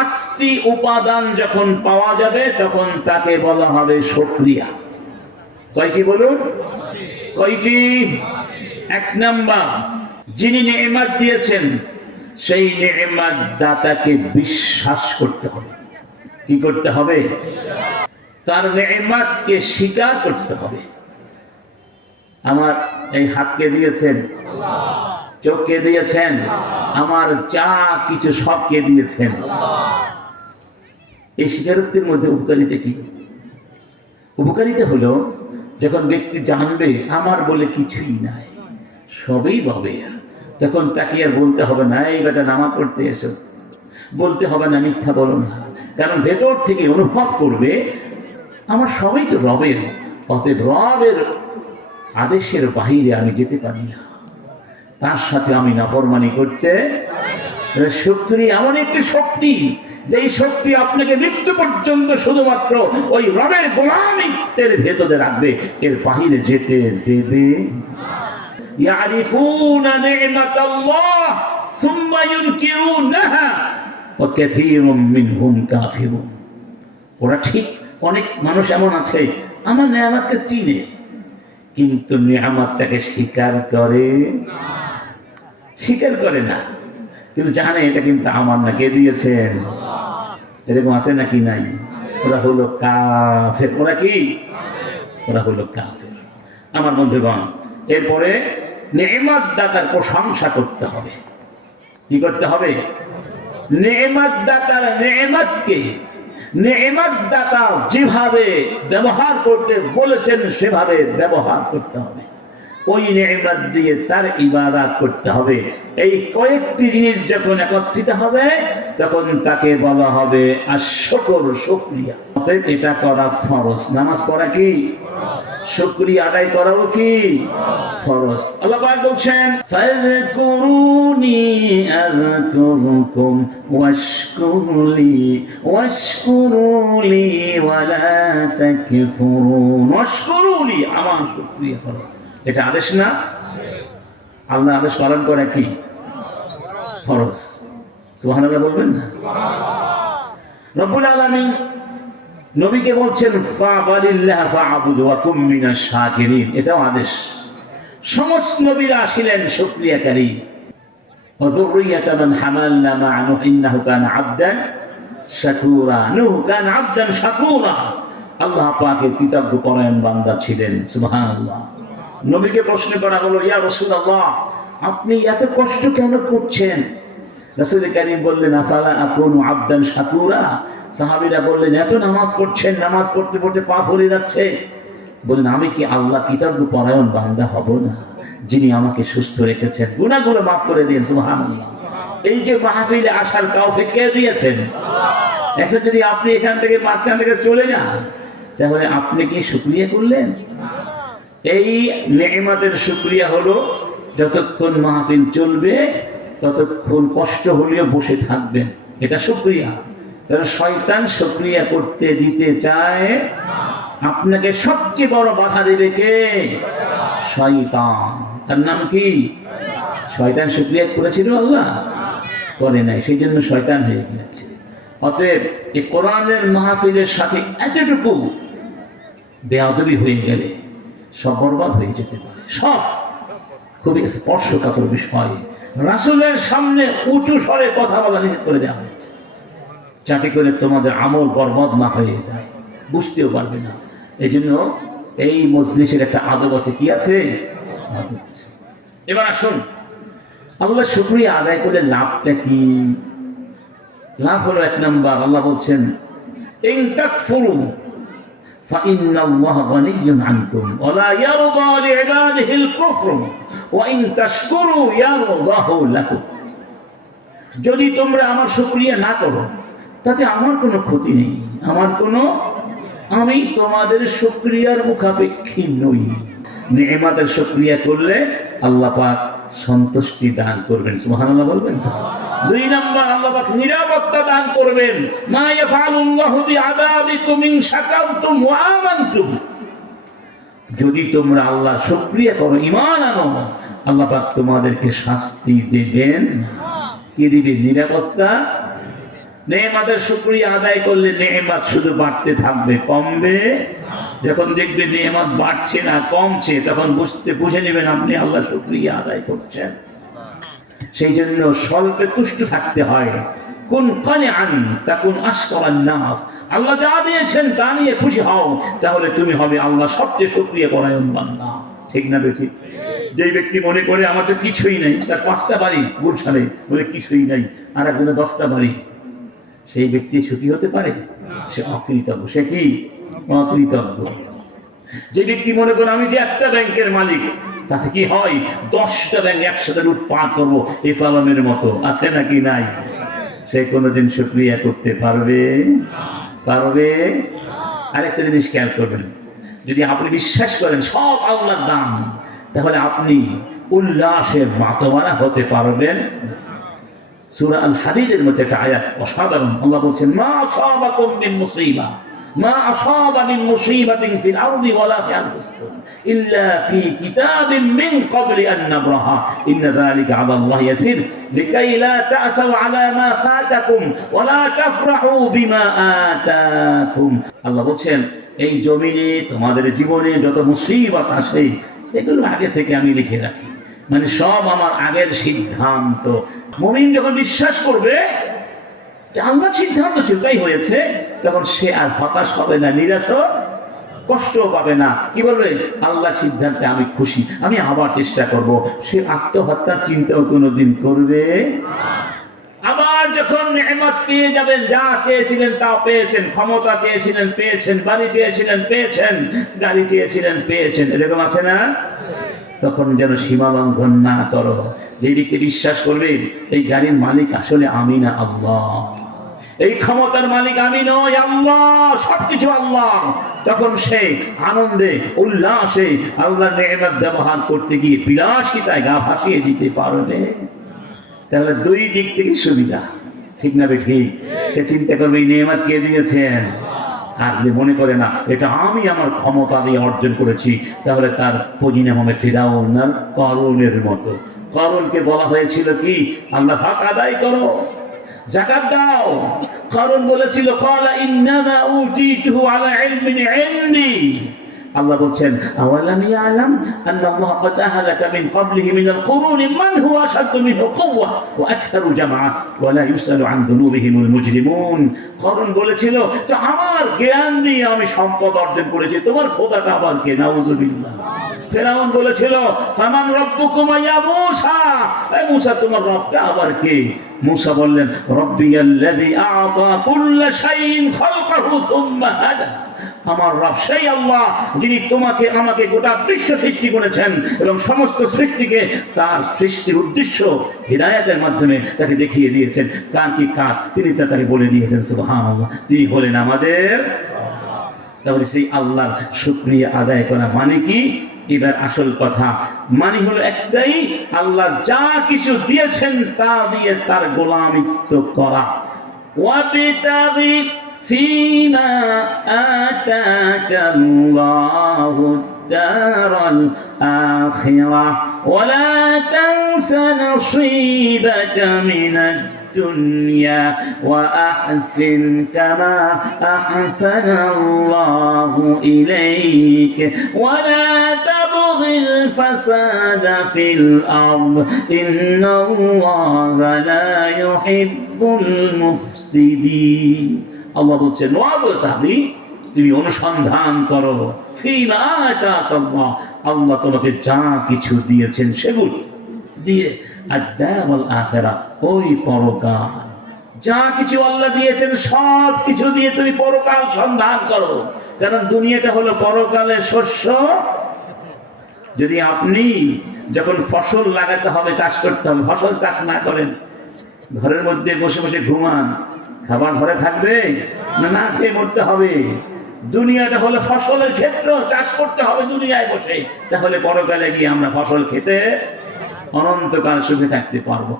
পাঁচটি উপাদান যখন পাওয়া যাবে তখন তাকে বলা হবে শুকরিয়া। কয়টি বলুন? কয়টি? এক নাম্বার, যিনি নেয়ামত দিয়েছেন সেই নেয়ামত দাতাকে বিশ্বাস করতে হবে। কি করতে হবে? তার নেয়ামতকে স্বীকার করতে হবে। আমার এই হাতকে দিয়েছেন, চোখকে দিয়েছেন, আমার যা কিছু সবকে দিয়েছেন। এই স্বীকারোক্তির মধ্যে উপকারিতা কি? উপকারিতা হলো যখন ব্যক্তি জানবে আমার বলে কিছুই নাই, সবই পাবে, তখন তাকে আর বলতে হবে না এই বেটা নামাজ পড়তে এসো, বলতে হবে না মিথ্যা বলো না, কারণ ভেতর থেকে অনুভব করবে আমার সবই তো রবের, অতএব রবের আদেশের বাহিরে আমি যেতে পারি না, তার সাথে আমি নাফরমানি করতে। শুকরিয়া এমন একটি শক্তি, যেই শক্তি আপনাকে মৃত্যু পর্যন্ত শুধুমাত্র ওই রবের গোলামিত্বের ভেতরে রাখবে, এর বাহিরে যেতে দেবে। ইয়ারিফুনা নি'মাতাল্লাহ সুম্মা ইউনকিরুনাহা ওয়া কাসীরুম মিনহুম কাফিরুন। ওরা ঠিক, অনেক মানুষ এমন আছে আমার নেয়ামতকে চিনে কিন্তু নেয়ামতটাকে স্বীকার করে না, কিন্তু জানে এটা কিন্তু আমার না, কে দিয়েছেন? এরকম আছে নাকি নাই? ওরা হলো কাফের। ওরা কি? ওরা হলো কাফের। আমার বন্ধুগণ, এরপরে নেয়ামত দাতার প্রশংসা করতে হবে। কি করতে হবে? নেয়ামত দাতার নেয়ামতকে, নেয়ামত দাতা যেভাবে ব্যবহার করতে বলেছেন সেভাবে ব্যবহার করতে হবে। ওই নেয়ামত দিয়ে তার ইবাদত করতে হবে। এই কয়েকটি জিনিস যখন একত্রিত হবে তখন তাকে বলা হবে আশ-শুকর, শুকরিয়া। অতএব এটা করা ফরজ। নামাজ পড়া কি? শুকরিয়া আদায় করাও কি? ফরজ। আল্লাহ পাক বলছেন ফাযকুরুনি আযকুরুকুম ওয়াশকুরুলি ওয়ালা তাকফুরুন। ওয়াশকুরুলি, আমার শুকরিয়া করো। এটা আদেশ না? আল্লাহ আদেশ পালন করে কি? ফরজ। সুবহানাল্লাহ বলবেন না? রব্বুল আলামিন নবীকে বলছেন ফাবালিল্লাহ ফাআবুদু ওয়া কুম মিনাশ শাকিরিন। এটাও আদেশ। সমস্ত নবীরা ছিলেন শুকরিয়াকারী। ওয়া যুররিয়াতা মান হামালনা মা নূহ ইন্নাহু কানা আবদান শাকুরা। নূহ কানা আবদান শাকুরা। আল্লাহ পাকের কৃতজ্ঞ পরায়ণ বান্দা ছিলেন। সুবহানাল্লাহ। নবীকে প্রশ্ন করা হলো, ইয়া রাসূলুল্লাহ, আপনি এত কষ্ট কেন করছেন? রাসূল কারীম বললেন আফালা আকুনু আবদান শাকুরা। সাহাবীরা বললেন এত নামাজ পড়ছেন, নামাজ পড়তে পড়তে পা ফুলে যাচ্ছে, বললেন আমি কি আল্লাহ কৃতজ্ঞ পরায়ণ বান্দা হব না, যিনি আমাকে সুস্থ রেখেছেন, গুনাহগুলো মাফ করে দিয়েছেন। সুবহানাল্লাহ। এই যে মাহফিলে আসার তৌফিক কে দিয়েছেন? এখন যদি আপনি এখান থেকে মাঝখান থেকে চলে যান তাহলে আপনি কি শুকরিয়া করলেন? এই নেয়ামতের শুকরিয়া হলো যতক্ষণ মাহফিল চলবে ততক্ষণ কষ্ট হলেও বসে থাকবেন, এটা শুকরিয়া। কারণ শয়তান শুকরিয়া করতে দিতে চায়। আপনাকে সবচেয়ে বড় বাধা দেবে কে? শয়তান। তার নাম কি? শয়তান। শুকরিয়া করেছিল আল্লাহ? করে নাই, সেই জন্য শয়তান হয়ে গেছে। অতএব এই কোরআনের মাহফিলের সাথে এতটুকু বেয়াদবি হয়ে গেলে সব বরবাদ হয়ে যেতে পারে। সব খুবই স্পর্শকাতর বিষয়। রাসূলের সামনে উঁচু স্বরে কথা বলা নিষেধ করে দেওয়া হয়েছে, যাতে করে তোমাদের আমল বরবাদ না হয়ে যায়, বুঝতেও পারবে না। এই জন্য এই মজলিসের একটা আদব আছে। কি আছে? এবার আসুন, আল্লাহ শুকরিয়া আদায় করলে লাভটা কি? লাভ হলো এক নাম্বার, আল্লাহ বলছেন ইন তাকফুরু فإن الله غني عنكم ولا يرضى لعباده الكفر وإن تشكروا يرضه لكم। যদি তোমরা আমার শুকরিয়া না করো তাতে আমার কোনো ক্ষতি নেই, আমি তোমাদের শুকরিয়ার মুখাপেক্ষী নই। নেয়ামতের শুকরিয়া করলে আল্লাহ পাক সন্তুষ্টি দান করবেন। সুবহানাল্লাহ বলবেন। দুই নাম্বার, আল্লাহ পাক নিরাপত্তা দান করবেন। মা ইয়াফআলুল্লাহু বিআযাবিকুম ইন শাকারতুম ওয়া আমানতুম। যদি তোমরা আল্লাহ শুকরিয়া করো, ঈমান আনো, আল্লাহ পাক তোমাদেরকে শাস্তি দেবেন। কি দিবেন? নিরাপত্তা। নেয়ামতের শুকরিয়া আদায় করলে নেয়ামত শুধু বাড়তে থাকবে, কমবে। যখন দেখবে নেয়ামত বাড়ছে না, কমছে, তখন বুঝে নেবেন আপনি আল্লাহ শুকরিয়া আদায় করছেন। সেই জন্য স্বল্পে তুষ্ট থাকতে হয়। কুন কানিআন তাকুন আশকারান নাস। আল্লাহ যা দিয়েছেন তা নিয়ে খুশি হও, তাহলে তুমি হবে আল্লাহ সবচেয়ে শুকরিয়া পরায়ণ বান্দা। ঠিক না বেঠিক? যেই ব্যক্তি মনে করে আমার তো কিছুই নাই, তার 5টা বাড়ি গুলশানে, বলে কিছুই নাই, আর একজনের 10টা বাড়ি, সেই ব্যক্তি সুখী হতে পারে? সে অকৃতজ্ঞ। সে কি? অকৃতজ্ঞ। যে ব্যক্তি মনে করে আমি যে একটা ব্যাংকের মালিক, তাতে কি হয়? 10টা ব্যাংক একসাথে লুটপাট করবো, ইসলামের মতো, আছে নাকি নাই? সে কোনোদিন শুকরিয়া করতে পারবে? আরেকটা জিনিস খেয়াল করবেন, যদি আপনি বিশ্বাস করেন সব আল্লাহর দান, তাহলে আপনি উল্লাসের মাতোয়ারা হতে পারবেন। সূরা আল হাদীদের মধ্যে একটা আয়াত অসাধারণ। আল্লাহ বলছেন, মা আসাবাকুম মিন মুসিবা মা আসাবা মিন মুসিবাতিন ফিল আরদি ওয়ালা ফি আনফুসিকুম ইল্লা ফি কিতাবিন মিন ক্বাবলি আন নাবরাহা ইন্না যালিকা আলা আল্লাহি ইয়াসির লিকাই লা তা'সাউ আলা মা ফাতাকুম ওয়া লা তাফরাহু বিমা আতাকুম। আল্লাহ বলছেন, এই জমিনে তোমাদের জীবনে যত মুসিবত আসে এগুলো আগে থেকে আমি লিখে রাখি, মানে সব আমার আগের সিদ্ধান্ত। মুমিন যখন বিশ্বাস করবে যে আল্লাহ সিদ্ধান্ত ছিল তাই হয়েছে, তখন সে আর হতাশ হবে না, নিরাশ কষ্টও পাবে না। কি বলবে? আল্লাহ সিদ্ধান্তে আমি খুশি, আমি আবার চেষ্টা করব। সে আত্মহত্যার চিন্তাও কোনোদিন করবে। আবার যখন নেয়ামত পেয়ে যাবেন, যা চেয়েছিলেন তা পেয়েছেন, ক্ষমতা চেয়েছিলেন পেয়েছেন, বাড়ি চেয়েছিলেন পেয়েছেন, গাড়ি চেয়েছিলেন পেয়েছেন, এরকম আছে না? তখন যেন সীমা লঙ্ঘন না করো। যেদিকে বিশ্বাস করবে এই গাড়ির মালিক আসলে আমি না, আল্লাহ, এই ক্ষমতার মালিক আমি নই, আল্লাহ, সবকিছু আল্লাহ, তখন সে আনন্দে উল্লাসে আল্লাহর নেয়ামত ব্যবহার করতে গিয়ে বিলাসিতায় গা ভাসিয়ে দিতে পারবে। তাহলে দুই দিক থেকে সুবিধা। ঠিক না বেঠিক? সে চিন্তা করবে এই নেয়ামত কে দিয়েছেন, আর যে মনে করে না এটা আমি আমার ক্ষমতা দিয়ে অর্জন করেছি, তাহলে তার পরিণাম হবে ফিরাউন আর কারুনের মতো। কারুনকে বলা হয়েছিল কি, আল্লাহ হক আদায় করো, যাকাত দাও। কারুন বলেছিল, ক্বালা ইন্নামা উতিতুহু আলা ইলমিন ইনদি। আল্লাহ বলছেন, আওয়ালাম ইয়ালাম আন্নাল্লাহ ক্বাদ আহলাকা মিন ক্বাবলিহি মিনাল কুরুনি মান হুয়া আশাদ্দু মিনহু কুওয়া ওয়া আকসারু জামআ ওয়া লা ইউসালু আন যুনুবিহিমুল মুজরিমুন। কারণ বলেছিল, তো আমার জ্ঞান দিয়ে আমি সম্পদ অর্জন করেছি, তোমার খোদাটা আবার কে? নাউযুবিল্লাহ। ফিরআউন বলেছিল, ফামান রাব্বুকুমা ইয়া মূসা, এ মূসা তোমার রবটা আবার কে? মূসা বললেন, রাব্বিয়াল্লাযী আ'তা কুল্লা শাইইন খালকাহু সুম্মা হাদা। আমার রব সেই আল্লাহ যিনি তোমাকে আমাকে গোটা বিশ্ব সৃষ্টি করেছেন এবং সমস্ত সৃষ্টিকে তার সৃষ্টির উদ্দেশ্য হিদায়াতের মাধ্যমে তাকে দেখিয়ে দিয়েছেন। কার কি কাজ তিনি তা তাকে বলে দিয়েছেন। সুবহানাল্লাহ, তিনি হলেন আমাদের। তাহলে সেই আল্লাহর শুকরিয়া আদায় করা মানে কি? এবার আসল কথা মানে হলো একটাই, আল্লাহ যা কিছু দিয়েছেন তা দিয়ে তার গোলামিত্ব করা। ওয়াবিতাগি فيما آتاك الله الدار الآخرة ولا تنس نصيبك من الدنيا وأحسن كما أحسن الله إليك ولا تبغ الفساد في الأرض إن الله لا يحب المفسدين। আল্লাহ বলছেন, ওয়াবতাগি, তুমি অনুসন্ধান করো, ফীমা আতাকাল্লাহ, আল্লাহ তোমাকে যা কিছু দিয়েছেন সেগুলো দিয়ে, আদ-দারুল আখিরাহ, ওই পরকাল, যা কিছু আল্লাহ দিয়েছেন সব কিছু দিয়ে তুমি পরকাল সন্ধান করো। কারণ দুনিয়াটা হলো পরকালের শস্য। যদি আপনি যখন ফসল লাগাতে হবে, চাষ করতে হবে, ফসল চাষ না করেন, ঘরের মধ্যে বসে বসে ঘুমান, খাবার ঘরে থাকবে না? না খেয়ে মরতে হবে। দুনিয়াটা হলো ফসলের ক্ষেত্র, চাষ করতে হবে দুনিয়ায় বসে, তাহলে পরকালে গিয়ে আমরা ফসল খেতে অনন্তকাল সুখে থাকতে পারবো।